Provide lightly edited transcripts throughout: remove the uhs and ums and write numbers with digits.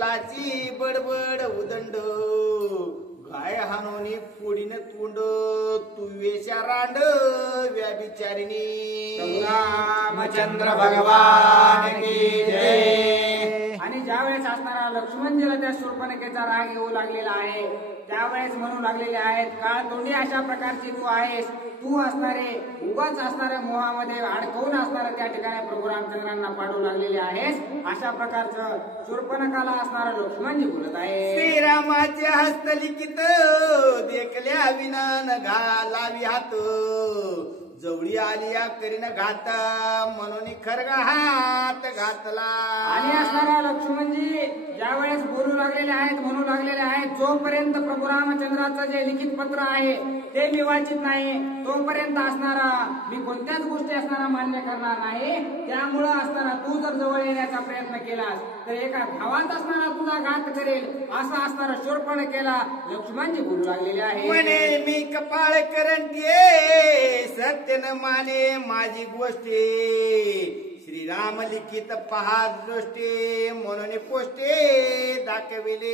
कौलाची बडबड उदंड गाय हानोनी फोडीन तोंड तू वेशा रांड व्याबिचारिणी रामचंद्र भगवान की जय. आणि ज्यावेळेस असणारा लक्ष्मणजीला त्या शूर्पणखेचा राग येऊ लागलेला आहे त्यावेळेस म्हणू लागलेले आहेत काळ तोंडी अशा प्रकारची तू आहेस. तू असणारे उगाच असणाऱ्या मोहामध्ये अडकवून असणाऱ्या त्या ठिकाणी प्रभू रामचंद्रांना पाडू लागलेले आहेस अशा प्रकारचं शूर्पणखाला असणारा लक्ष्मणजी बोलत आहे. श्रीरामाचे हस्तलिखित देखल्या विना घालावी हात जवळी आली या करीन घात म्हणून खरगा हात घातला. आणि असणारा लक्ष्मणजी ज्यावेळेस बोलू लागलेले आहेत म्हणू लागलेले आहेत जोपर्यंत प्रभू रामचंद्राचं जे लिखित पत्र आहे ते मी वाचित नाही तोपर्यंत असणारा मी कोणत्याच गोष्टी असणारा मान्य करणार नाही. त्यामुळं असणारा तू जर जवळ येण्याचा प्रयत्न केलास तर एका भावात असणारा तुझा घात करेल असा असणारा शूर्पणखेला लक्ष्मणजी बोलू लागलेले आहे. म्हणे मी कपाळ करंटीये सत्य न माने माझी गोष्टी श्रीराम लिखित पहा दृष्टी म्हणून पोष्टे दाखविले.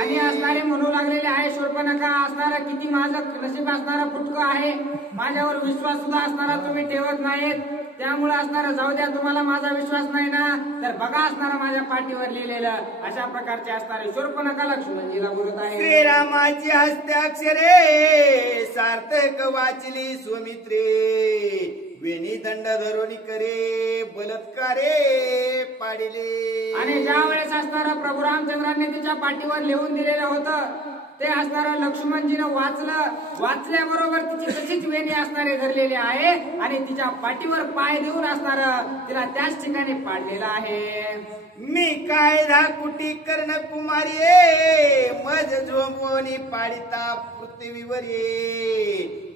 आणि असणारे म्हणू लागलेले आहे शूर्पणखा असणारा किती माझं नशीब असणारा फुटकं आहे माझ्यावर विश्वास सुद्धा असणारा तुम्ही ठेवत नाहीत त्यामुळे असणारा जाऊ द्या तुम्हाला माझा विश्वास नाही ना तर बघा असणारा माझ्या पाठीवर लिहिलेलं अशा प्रकारचे असणारे शूर्पणखा लक्ष्मणजीला बोलत आहे. श्रीरामाची हस्ताक्षरे सार्थक वाचली सुमित्रे वेणी दंड धरुणी करे बलात्कारे पाडिले. आणि ज्या वेळेस असणारा प्रभू रामचंद्रांनी तिच्या पाठीवर लिहून दिलेलं होतं ते असणारा लक्ष्मणजीनं वाचल्याबरोबर तिची तशीच वेणी असणारे धरलेली आहे आणि तिच्या पाठीवर पाय देऊन असणार तिला त्याच ठिकाणी पाडलेलं आहे. मी काय कुटी कर्ण कुमारी मज झोंबोनी पाडिता पृथ्वीवर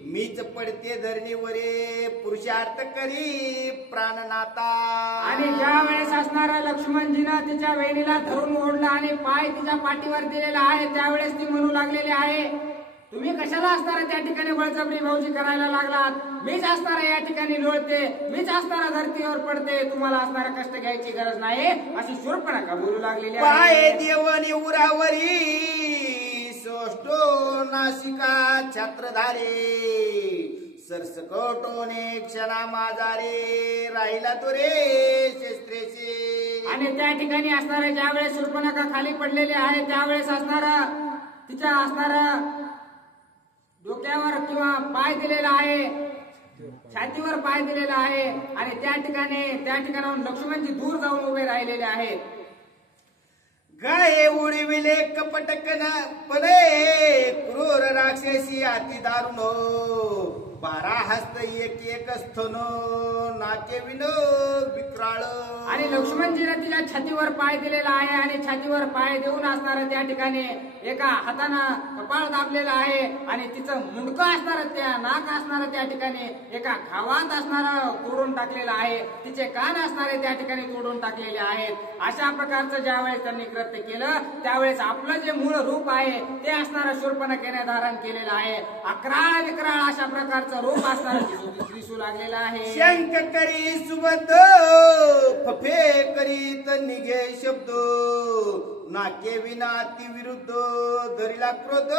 मीच पडते धरणीवरे पुरुषार्थ करी प्राणनाथा. आणि ज्या वेळेस असणारा लक्ष्मणजीनं तिच्या वेणीला धरून ओढला आणि पाय तिच्या पाठीवर दिलेला आहे त्यावेळेस ती म्हणू लागलेली आहे तुम्ही कशाला असणारा त्या ठिकाणी बळजबरी भाऊजी करायला लागलात मीच असणारा या ठिकाणी लोळते मीच असणारा धरतीवर पडते तुम्हाला असणारा कष्ट घ्यायची गरज नाही अशी शूर्पणखा बोलू लागलेली आहे. देवनी उरावरी सोष्टो नाशिका छत्रधारे सरसकटोने क्षणा माझारे राहिला तो रे शस्त्रेचे. आणि त्या ठिकाणी असणारे ज्यावेळेस शूर्पणखा खाली पडलेले आहे त्यावेळेस असणारा तिच्या असणारा डोक्यावर किंवा पाय दिलेला आहे छातीवर पाय दिलेला आहे आणि त्या ठिकाणाहून लक्ष्मणजी दूर जाऊन उभे राहिलेले आहेत. गाये उडविले कपटकन पणे क्रूर राक्षसी अति दारुण 12 हस्त एक स्थन नाके विन विक्राळ. आणि लक्ष्मणजीने तिच्या छातीवर पाय दिलेला आहे आणि छातीवर पाय देऊन असणारा त्या ठिकाणी एका हातानं कपाळ दाबलेला आहे आणि तिचं मुंडकं असणारं त्या नाक असणारं त्या ठिकाणी एका घावात असणारं तोडून टाकलेलं आहे तिचे कान असणारे त्या ठिकाणी तोडून टाकलेले आहेत. अशा प्रकारचं ज्यावेळेस त्यांनी कृत्य केलं त्यावेळेस आपलं जे मूळ रूप आहे ते असणारं शूर्पणखेने धारण केलेलं आहे. अकराळ विक्राळ अशा प्रकारचं रूप असणारं दिसू लागलेलं आहे. शंख करी सुबत फफे करीत निघे शब्द नाके विना ती विरुद्ध धरिला क्रोध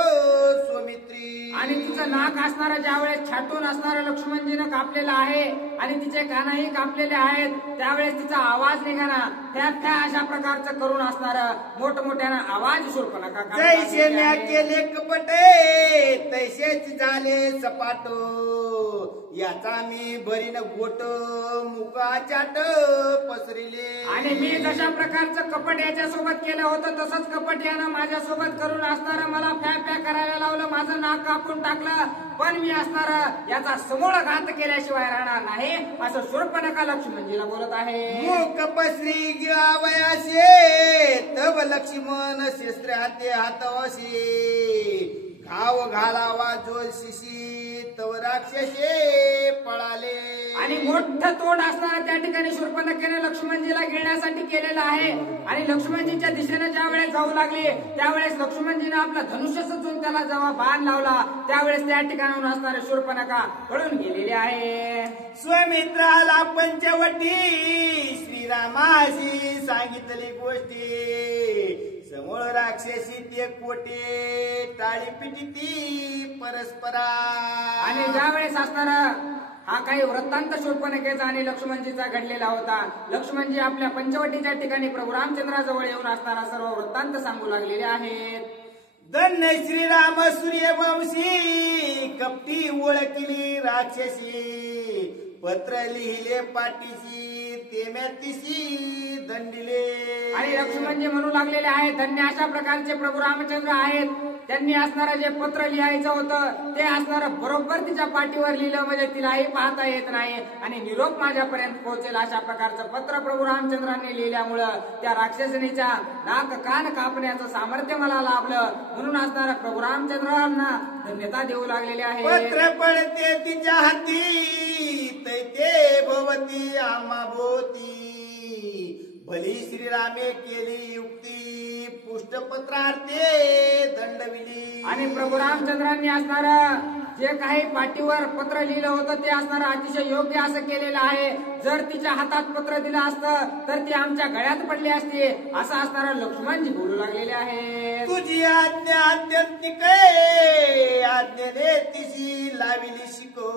स्वमित्री. आणि तिचं नाक असणारं ज्यावेळेस छाटून असणारं लक्ष्मणजीनं कापलेलं आहे आणि तिचे कानही कापलेले आहेत त्यावेळेस तिचा आवाज निघाला त्या अशा प्रकारचं करून असणारं मोठमोठ्यानं आवाज शूर्पणखा जैसे म्या केले कपटे तैसेच झाले सपाट याचा मी भरीन गोट मुका चाट पसरिले. आणि मी जशा प्रकारचं कपट याच्या सोबत केलं होतं तसंच कपट यानं माझ्या सोबत करून असणारं मला प्या करायला लावलं माझं नाक कापून टाकलं पण मी असणारं याचा समूळ घात केल्याशिवाय राहणार नाही असं शूर्पणखा लक्ष्मणजीला बोलत आहे. मूक पसरी गिळावयासे तव लक्ष्मण शस्त्र हाते हातवशी घाव घालावा जोशिशी तव राक्षसे पळाले. आणि मोठं तोंड असणारं त्या ठिकाणी शूर्पणखेने लक्ष्मणजीला गिळण्यासाठी केलेलं आहे आणि लक्ष्मणजीच्या दिशेने ज्या वेळेस जाऊ लागले त्यावेळेस लक्ष्मणजीने आपला धनुष्य सजून त्याला जेव्हा बाण लावला त्यावेळेस त्या ठिकाणाहून असणारे शूर्पणखा पळून गेलेले आहे. स्वमित्राला पंचवटी श्रीरामाशी सांगितली गोष्टी राक्षसी ते कोटे टाळी पिटी परस्परा. आणि ज्या वेळेस असणार हा काही वृत्तांत शूर्पणखेचा आणि लक्ष्मणजीचा घडलेला होता. लक्ष्मणजी आपल्या पंचवटीच्या ठिकाणी प्रभू रामचंद्राजवळ येऊन असताना सर्व वृत्तांत सांगू लागलेले आहेत. धन्य श्रीराम सूर्यवंशी कपटी ओळखली राक्षसी पत्र लिहिले पाठीशी ते मॅतिशी दंडिले. आणि लक्ष्मणजी म्हणू लागलेले आहेत धन्य अशा प्रकारचे प्रभू रामचंद्र आहेत. त्यांनी असणारं जे पत्र लिहायचं होतं ते असणारं बरोबर तिच्या पाठीवर लिहिलं म्हणजे तिलाही पाहता येत नाही आणि निरोप माझ्यापर्यंत पोहोचेल अशा प्रकारचं पत्र प्रभू रामचंद्रांनी लिहिल्यामुळं त्या राक्षसनीच्या नाक कान कापण्याचं सामर्थ्य मला लाभलं. म्हणून असणारा प्रभू रामचंद्रांना धन्यता देऊ लागलेले आहे. पत्र पडते तिच्या हाती तैते भवती आम्हा भोवती भली श्रीरामे केली युक्ती पुष्टपत्रार्थे दंडविली. आणि प्रभू रामचंद्रांनी असणार जे काही पाठीवर पत्र लिहिलं होतं ते असणार अतिशय योग्य असं केलेलं आहे. जर तिच्या हातात पत्र दिलं असतं तर ती आमच्या गळ्यात पडली असती असं असणार लक्ष्मणजी बोलू लागलेले आहे. तुझी आज्ञा आत्यंतिक आज्ञेने तिची लाविली शिको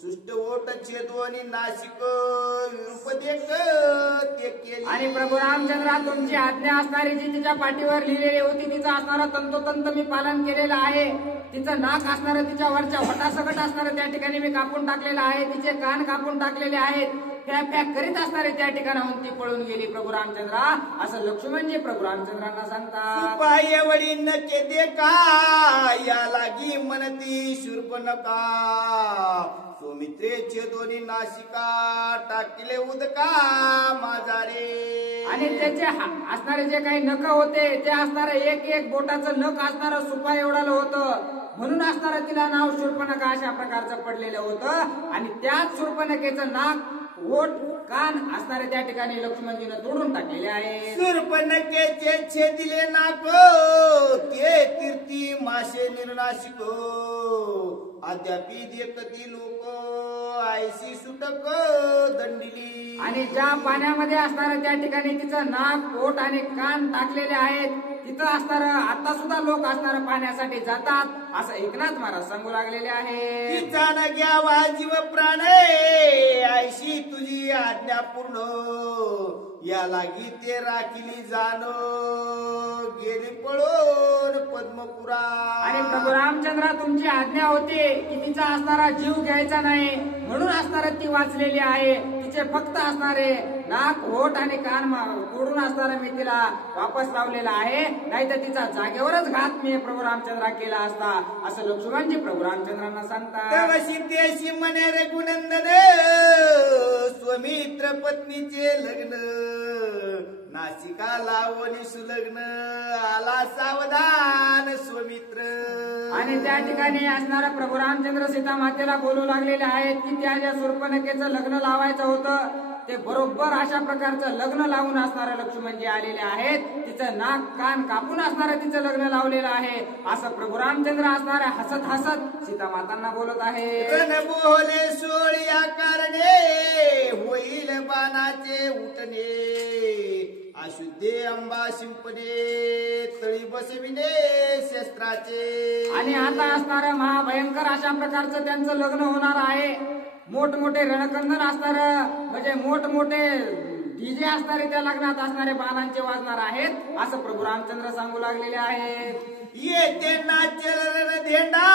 सुष्ट ओट छेदोनी नाशिक विरूपदेक ते केली. आणि प्रभू रामचंद्रा तुमची आज्ञा असणारी जी तिच्या पाठीवर लिहिलेली होती तिचं असणारं तंतोतंत मी पालन केलेलं आहे. तिचं नाक असणारं तिच्या वरच्या वटासकट असणारं त्या ठिकाणी मी कापून टाकलेलं आहे. तिचे कान कापून टाकलेले आहेत. पॅक करीत असणारे त्या ठिकाणाहून ती पळून गेली प्रभू रामचंद्रा असं लक्ष्मणजी प्रभू रामचंद्रांना सांगतात. पायवडी नके दे का या लागी म्हणती शूर्पणखा सुमित्रे छेदोनी नाशिका टाकले उदका माझा रे. आणि त्याचे असणारे जे काही नख होते ते असणारं एक एक बोटाचं नख असणारं सुपा एवढालं होतं. म्हणून असणारं तिला नाव शूर्पणखा अशा प्रकारचं पडलेलं होतं. आणि त्याच शूर्पणखेचं नाक ओठ कान असणारे त्या ठिकाणी लक्ष्मणजीनं तोडून टाकलेले आहे. शूर्पणखेचे छेदिले नाक ते कीर्ती माशे निर्नाशिक अद्यापि देखती लोक आयशी सुटक दंडिली. आणि ज्या पाण्यामध्ये असणारं त्या ठिकाणी तिचं नाक ओठ आणि कान टाकलेले आहेत तिथं असणारं आता सुद्धा लोक असणारं पाण्यासाठी जातात असं एकनाथ महाराज सांगू लागलेले आहे. तिचा न घ्यावा जीव प्राण आयशी तुझी आज्ञा पूर्ण या लागी ते राखिली जाण गेली पळून पद्मपुरा. आणि प्रभू रामचंद्रा तुमची आज्ञा होती की तिचा असणारा जीव घ्यायचा नाही म्हणून असणारा ती वाचलेली आहे. तिचे फक्त असणारे नाक ओठ आणि कान तोडून असणारा मी तिला वापस लावलेला आहे. नाहीतर तिचा जागेवरच घात मी प्रभू रामचंद्रा केला असता असं लक्ष्मणजी प्रभू रामचंद्रांना सांगतात. सीतेशी म्हणे रघुनंदन स्वमित्र पत्नीचे लग्न नाशिका लावणी सुलग्न आला सावधान स्वमित्र. आणि त्या ठिकाणी असणारा प्रभू रामचंद्र सीता मातेला बोलू लागलेले आहेत की त्या ज्या शूर्पणखेचं लग्न लावायचं होतं ते बरोबर अशा प्रकारचं लग्न लावून असणारे लक्ष्मणजी आलेले आहेत. तिचं नाक कान कापून असणारं तिचं लग्न लावलेलं आहे असं प्रभू रामचंद्र असणाऱ्या हसत हसत सीता मातांना बोलत आहे. बोले सोळ या कारणे होईल बाणाचे उठणे अशुद्धे अंबा शिंपणे तळी बसविणे शस्त्राचे. आणि आता असणारं महाभयंकर अशा प्रकारचं त्यांचं लग्न होणार आहे. मोठमोठे रणकंदन असणार म्हणजे मोठमोठे डीजे असणारे त्या लग्नात असणारे बाणांचे वाजणार आहेत असं प्रभू रामचंद्र सांगू लागलेले आहेत. येते नाचेल रणधेंडा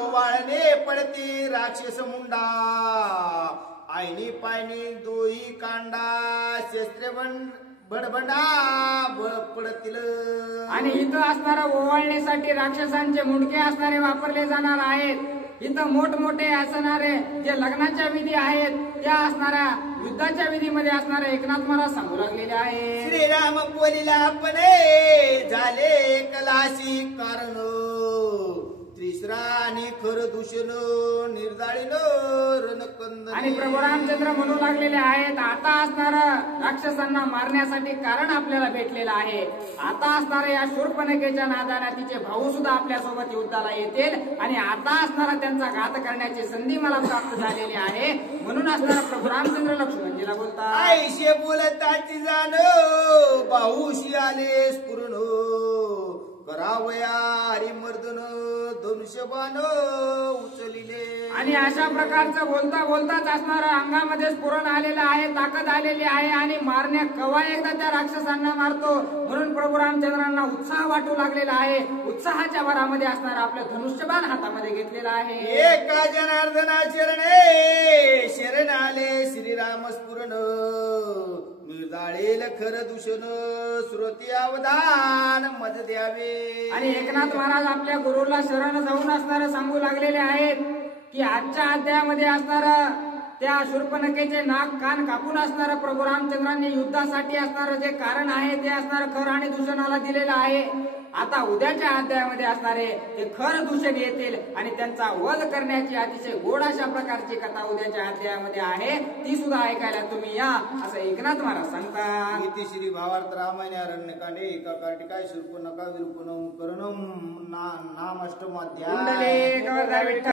ओवाळणे पडते राक्षस मुंडा आईनी पायनी दोही कांडा शस्त्रे बडबडा बळ पडतील. आणि इथं असणारा ओवाळण्यासाठी राक्षसांचे मुंडके असणारे वापरले जाणार आहेत. इथं मोठमोठे असणारे जे लग्नाच्या विधी आहेत त्या असणाऱ्या युद्धाच्या विधीमध्ये असणारे एकनाथ महाराज सांगू लागलेले आहे. श्रीराम बोलिला आपणे झाले कलाशी कारण तिसरा आणि खर दूषण निर्दाळीन रणकंद. आणि प्रभू रामचंद्र म्हणू लागलेले आहेत आता असणार राक्षसांना मारण्यासाठी कारण आपल्याला भेटलेलं आहे. आता असणाऱ्या या शूर्पणखेच्या नादाने तिचे भाऊ सुद्धा आपल्या सोबत युद्धाला येतील आणि आता असणारा त्यांचा घात करण्याची संधी मला प्राप्त झालेली आहे. म्हणून असणारा प्रभू रामचंद्र लक्ष्मणजीला बोलतात आईशे बोलताची जाण बाहुशी आले स्फुरण करावया हरिमर्दन धनुष्यबाण उचलिले. आणि अशा प्रकारचं बोलता बोलताच असणारं अंगामध्ये स्फुरण आलेलं आहे, ताकद आलेली आहे आणि मारण्या कवा एकदा त्या राक्षसांना मारतो. म्हणून प्रभू रामचंद्रांना उत्साह वाटू लागलेला आहे. उत्साहाच्या भरामध्ये असणारा आपलं धनुष्यबाण हातामध्ये घेतलेला आहे. एका जनार्दना शरणे शरण आले श्रीराम स्फुरण निर्दाळेल खर दूषण श्रोती अवधान मज द्यावे. आणि एकनाथ महाराज आपल्या गुरुला शरण जाऊन असणारं सांगू लागलेले आहेत की आजच्या अध्यायामध्ये असणार त्या शूर्पणखेचे नाक कान कापून असणारं प्रभू रामचंद्रांनी युद्धासाठी असणारं जे कारण आहे ते असणारं खर आणि दूषणाला दिलेलं आहे. आता उद्याच्या अध्यायामध्ये असणारे ते खर दूषण येतील आणि त्यांचा वध करण्याची अतिशय गोड अशा प्रकारची कथा उद्याच्या अध्यायामध्ये आहे. ती सुद्धा ऐकायला तुम्ही या असं एकनाथ महाराज सांगतात. इति श्री भावार्थ रामायणे अरण्यकांडे एका कार्तिकाय शूर्पणखा विरूपणम करणम नाम अष्टमाध्याय. कुंडले गवळदार विठ्ठल.